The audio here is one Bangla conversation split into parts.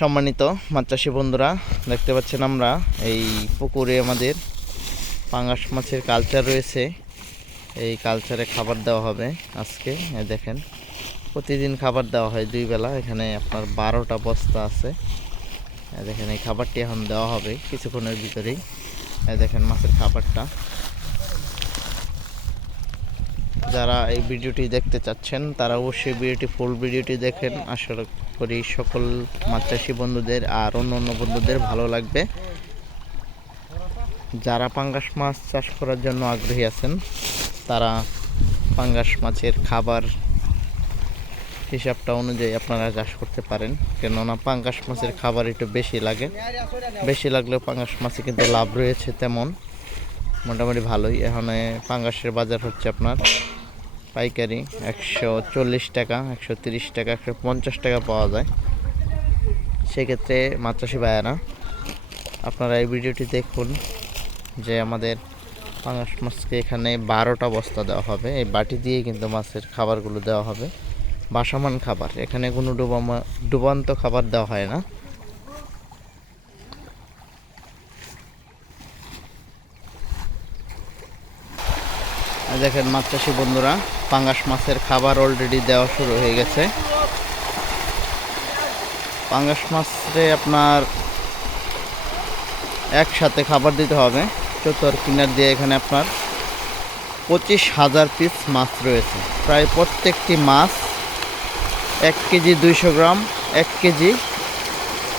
সম্মানিত মাছ চাষি বন্ধুরা, দেখতে পাচ্ছেন আমরা এই পুকুরে আমাদের পাঙ্গাস মাছের কালচার রয়েছে। এই কালচারে খাবার দেওয়া হবে আজকে। দেখেন, প্রতিদিন খাবার দেওয়া হয় দুই বেলা। এখানে আপনার বারোটা বস্তা আছে। দেখেন, এই খাবারটি এখন দেওয়া হবে কিছুক্ষণের ভিতরেই। দেখেন মাছের খাবারটা। যারা এই ভিডিওটি দেখতে চাচ্ছেন, তারা অবশ্যই ভিডিওটি ফুল ভিডিওটি দেখেন। আশা করি সকল মাছ চাষি বন্ধুদের আর অন্য অন্য বন্ধুদের ভালো লাগবে। যারা পাঙ্গাস মাছ চাষ করার জন্য আগ্রহী আছেন, তারা পাঙ্গাস মাছের খাবার হিসাবটা অনুযায়ী আপনারা চাষ করতে পারেন। কেননা পাঙ্গাস মাছের খাবার একটু বেশি লাগে। বেশি লাগলেও পাঙ্গাস মাছে কিন্তু লাভ রয়েছে তেমন। মোটামুটি ভালোই। এখানে পাঙ্গাসের বাজার হচ্ছে আপনার পাইকারি একশো চল্লিশ টাকা, একশো তিরিশ টাকা, একশো পঞ্চাশ টাকা পাওয়া যায়। সেক্ষেত্রে মাত্রাসী ভাইয়ারা আপনারা এই ভিডিওটি দেখুন যে আমাদের পাঙ্গাস মাছকে এখানে বারোটা বস্তা দেওয়া হবে। এই বাটি দিয়ে কিন্তু মাছের খাবারগুলো দেওয়া হবে। বাসমান খাবার। এখানে কোনো ডুবামা ডুবান্ত খাবার দেওয়া হয় না। দেখেন মাছ চাষি বন্ধুরা পাঙ্গাস মাছের খাবার অলরেডি দেওয়া শুরু হয়ে গেছে। পাঙ্গাস মাছে আপনার একসাথে খাবার দিতে হবে। চতুর কিনার দিয়ে এখানে আপনার পঁচিশ হাজার পিস মাছ রয়েছে। প্রায় প্রত্যেকটি মাছ এক কেজি দুইশো গ্রাম, এক কেজি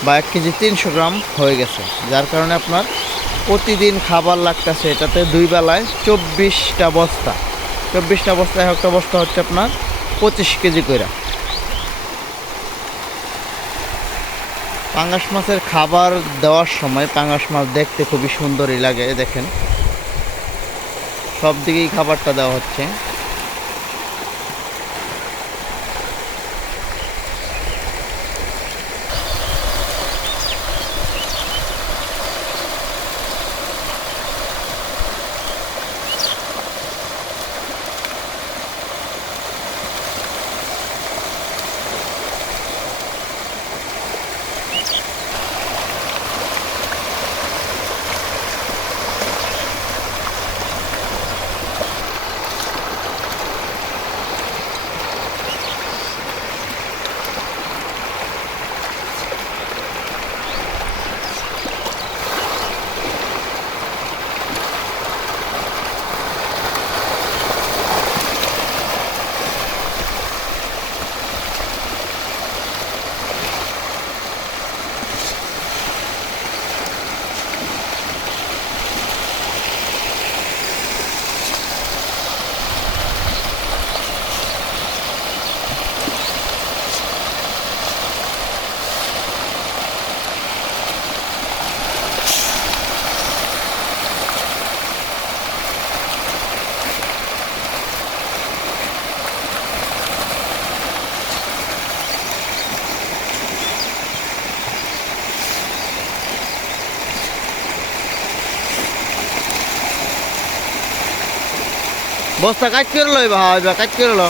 বা এক কেজি তিনশো গ্রাম হয়ে গেছে। যার কারণে আপনার প্রতিদিন খাবার লাগতেছে এটাতে দুই বেলায় চব্বিশটা বস্তা। চব্বিশটা বস্তা, এক একটা বস্তা হচ্ছে আপনার পঁচিশ কেজি করে পাঙ্গাস মাছের খাবার দেওয়ার সময় পাঙ্গাস মাছ দেখতে খুবই সুন্দরই লাগে, দেখেন। সব দিকেই খাবারটা দেওয়া হচ্ছে। বস্তা কাজ করে লো এবার কাট করে লো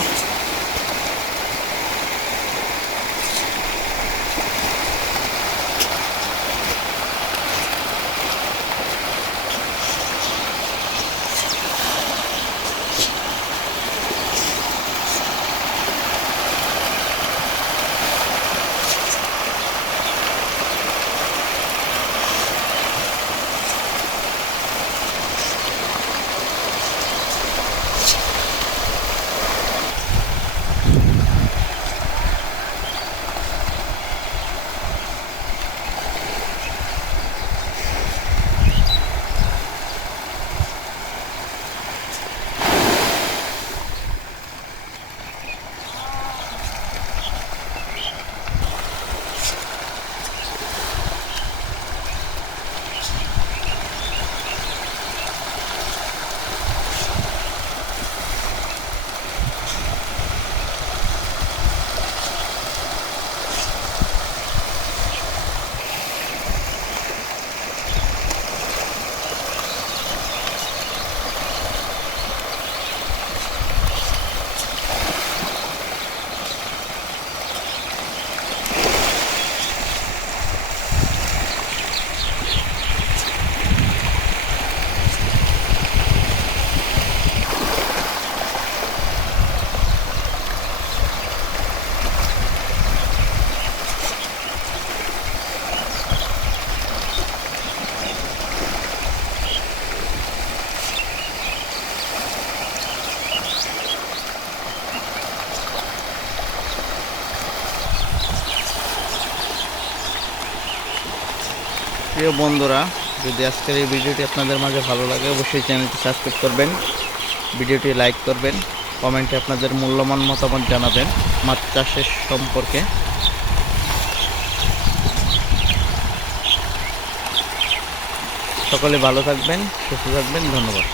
প্রিয় বন্ধুরা, যদি আজকের এই ভিডিওটি আপনাদের মাঝে ভালো লাগে, অবশ্যই চ্যানেলটি সাবস্ক্রাইব করবেন, ভিডিওটি লাইক করবেন, কমেন্টে আপনাদের মূল্যবান মতামত জানাবেন মাছ চাষের সম্পর্কে। সকলে ভালো থাকবেন, সুস্থ থাকবেন, ধন্যবাদ।